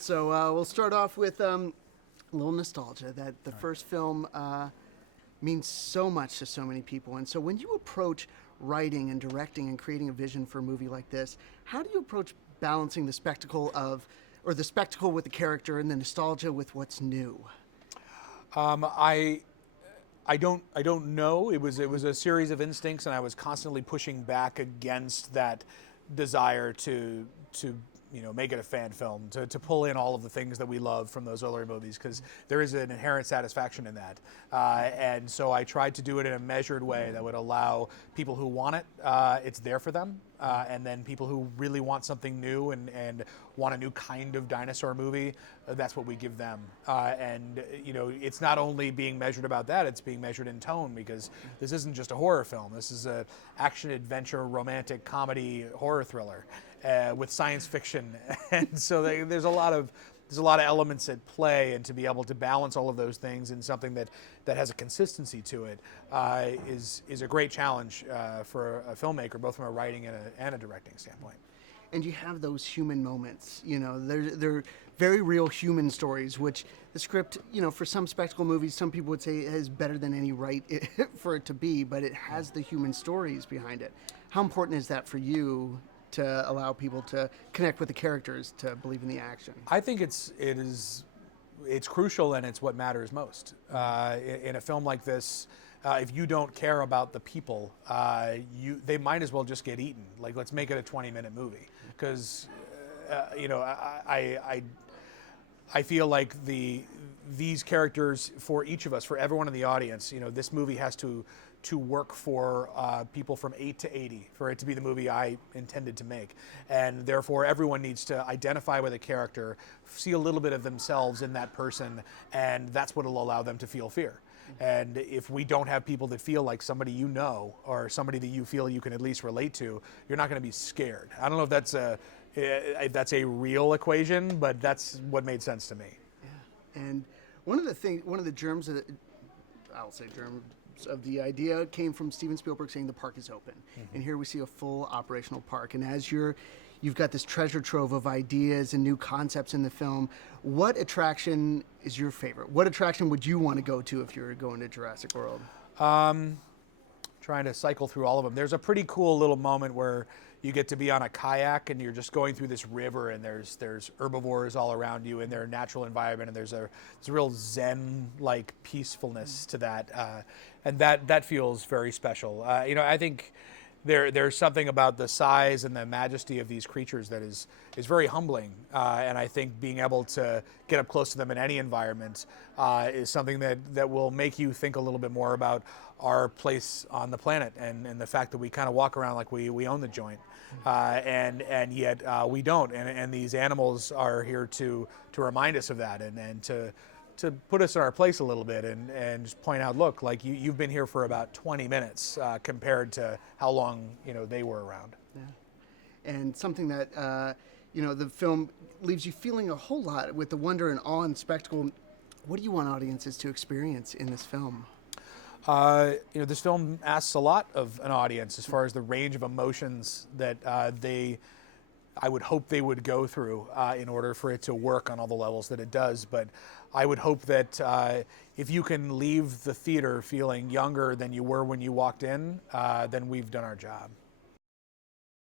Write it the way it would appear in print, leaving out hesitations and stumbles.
So we'll start off with a little nostalgia. That the first film means so much to so many people, and so when you approach writing and directing and creating a vision for a movie like this, how do you approach balancing the spectacle of, or the spectacle with the character and the nostalgia with what's new? I don't know. It was a series of instincts, and I was constantly pushing back against that desire to make it a fan film, to pull in all of the things that we love from those earlier movies, because there is an inherent satisfaction in that. And so I tried to do it in a measured way that would allow people who want it, it's there for them. And then people who really want something new and want a new kind of dinosaur movie, that's what we give them. And it's not only being measured about that, it's being measured in tone, because this isn't just a horror film. This is a action, adventure, romantic, comedy, horror thriller with science fiction. And so there's a lot of elements at play, and to be able to balance all of those things in something that has a consistency to it is a great challenge for a filmmaker, both from a writing and a directing standpoint. And you have those human moments. They're very real human stories, which the script, for some spectacle movies, some people would say is better than any right for it to be, but it has the human stories behind it. How important is that for you to allow people to connect with the characters, to believe in the action? I think it's crucial, and it's what matters most. In a film like this, if you don't care about the people, they might as well just get eaten. Like, let's make it a 20-minute movie, because I feel like these characters, for each of us, for everyone in the audience, this movie has to work for people from 8 to 80 for it to be the movie I intended to make. And therefore, everyone needs to identify with a character, see a little bit of themselves in that person, and that's what will allow them to feel fear. And if we don't have people that feel like somebody or somebody that you feel you can at least relate to, you're not going to be scared. I don't know if that's a real equation, but that's what made sense to me. Yeah. And one of the germs of the idea came from Steven Spielberg saying the park is open. Mm-hmm. And here we see a full operational park. And as you've got this treasure trove of ideas and new concepts in the film, what attraction is your favorite? What attraction would you want to go to if you were going to Jurassic World? Trying to cycle through all of them. There's a pretty cool little moment where you get to be on a kayak and you're just going through this river, and there's herbivores all around you in their natural environment, and there's a real zen-like peacefulness to that, and that feels very special. I think there's something about the size and the majesty of these creatures that is very humbling, and I think being able to get up close to them in any environment is something that will make you think a little bit more about our place on the planet, and the fact that we kind of walk around like we own the joint, and yet we don't, and these animals are here to remind us of that, and to put us in our place a little bit, and just point out, look, like you've been here for about 20 minutes compared to how long they were around. Yeah. And something that the film leaves you feeling a whole lot with the wonder and awe and spectacle. What do you want audiences to experience in this film? This film asks a lot of an audience as far as the range of emotions that I would hope they would go through in order for it to work on all the levels that it does. But I would hope that if you can leave the theater feeling younger than you were when you walked in, then we've done our job.